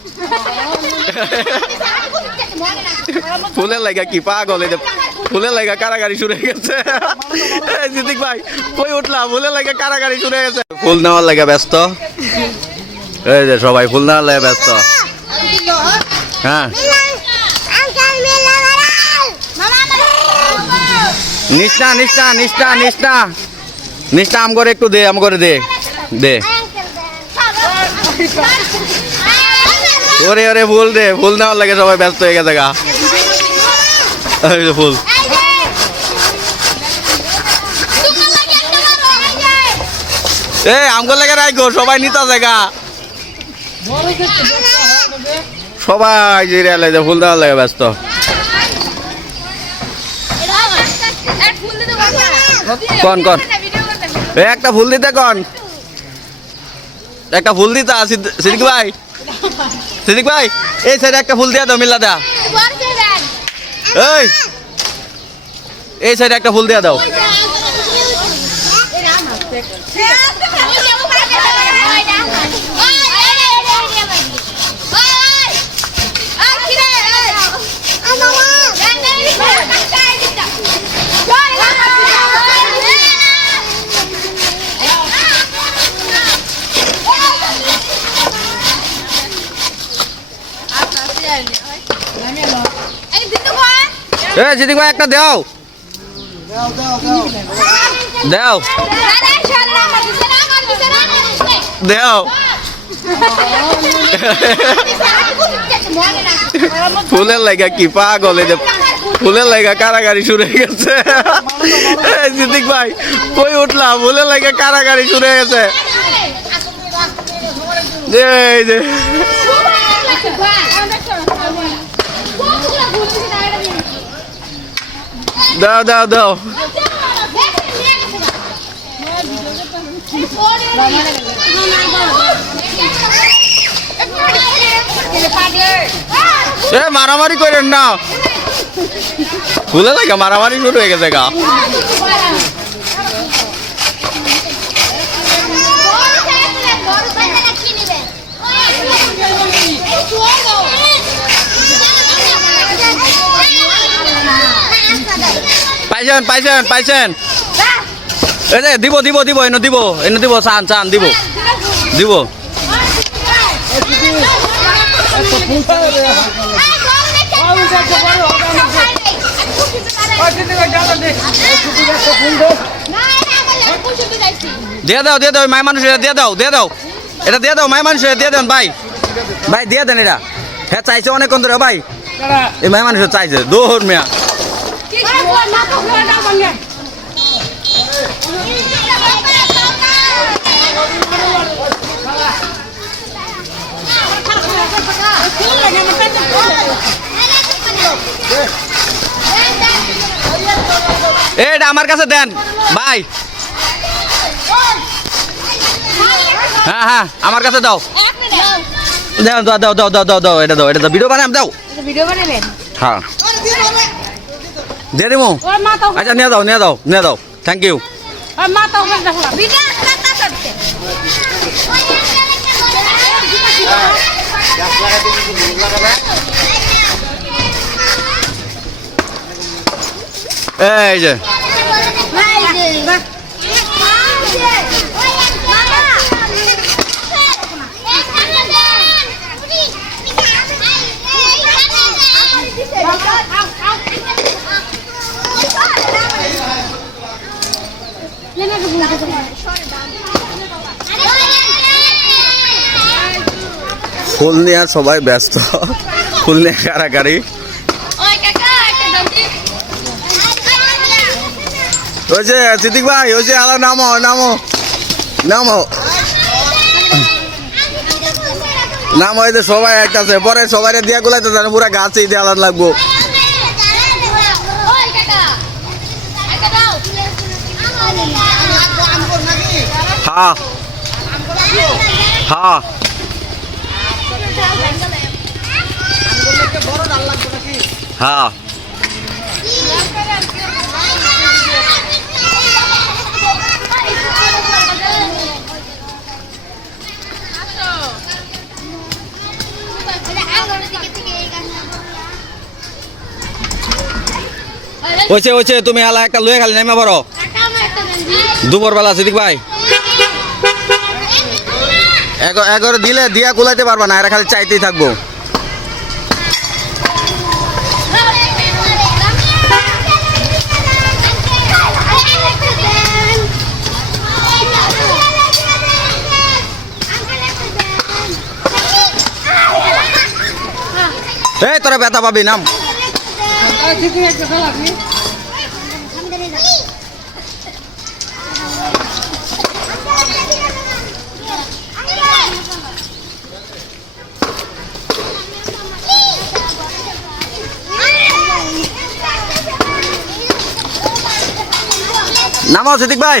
ফুলের লাগা কি পাগল যে ফুলের লাগা কারাগারি শুরু হয়ে গেছে। এই ভাই কই উঠলাম ফুলের লাগা কারাগারি শুরু হয়ে গেছে। ফুল নেওয়ার লাগা ব্যস্ত। এই যে সবাই ফুল নেওয়ার লাগা ব্যস্ত। হ্যাঁ। নিষ্ঠা নিষ্ঠা নিষ্ঠা নিষ্ঠা নিষ্ঠা আম করে একটু দে আম করে দে। দে ওরে ওরে ফুল দে ফুল নেওয়ার লাগে সবাই ব্যস্ত হয়ে গেছে গা। ফুল এ আমগো লাগে রাখো সবাই নিতা জায়গা সবাই যে রেলে যে ফুল দেওয়ার লাগে ব্যস্ত। কোন, কোন? এ একটা ফুল দিতে কন। একটা ফুল দিতা সিদ্দ- সিদ্দিক ভাই। সিদ্দিক ভাই, এই সাইডে একটা ফুল দিয়া দাও, মিল্লা দা এই এই সাইডে একটা ফুল দিয়া দাও। এ সিদ্দিক ভাই, একটা দাও। দাও। দাও। ফুলের লাগা কি পাগল যে, ফুলের লাগা কারাগারি শুরু হয়ে গেছে। সিদ্দিক ভাই, কই উঠলাম ফুলের লাগা কারাগারি শুরু হয়ে গেছে। এই যে। দাও দাও দাও। এ মারামারি করেন না। ভুলে লাগা মারামারি শুরু হয়ে গেছে গা। পাইছেন পাইছেন পাইছেন। এই যে দিব দিব দিব এনে দিব এনে দিব চান চান দিব। দিব। দিয়ে দাও দিয়ে দাও মাই মানুষ দিয়ে দাও দিয়ে দাও। এটা দিয়ে দাও মাই মানুষ দিয়ে দেন ভাই। ভাই দিয়ে দেন এটা। হ্যাঁ চাইছে অনেকক্ষণ ধরে ভাই। এই মাই মানুষ চাইছে। দৌড় মেয়া। এটা আমার কাছে দেন। ভাই। হ্যাঁ হ্যাঁ আমার কাছে দাও। দাও দাও দাও দাও দাও দাও এটা দাও এটা দাও ভিডিও বানাম দাও। ভিডিও বানাবেন? হ্যাঁ। দিয়ে দিব আচ্ছা নিয়ে দাও নিয়ে দাও নিয়ে দাও। থ্যাংক ইউ এই যে। ফুল নিয়ে সবাই ব্যস্ত। ফুল নিয়ে কারাকারি। ওই যে সিদ্দিক ভাই, ওই যে আলো, নামো নামো নামো। নাম যে সবাই একটাছে পরে সবাই দিয়া গুলাইতে জানে পুরা গাছেই দিয়ে আলাদা লাগবো ওই কাকা একটা দাও হ্যাঁ হ্যাঁ ওইছে ওইছে, তুমি আলা একটা লয়ে খালি নেমে বড় দুপুর বেলা সিদ্দিক ভাই। এগারো দিলে দিয়া কুলাইতে পারবা না, এরা খালি চাইতেই থাকব। এই, তোরা ব্যথা পাবি, নাম। নামাও সিদ্দিক ভাই।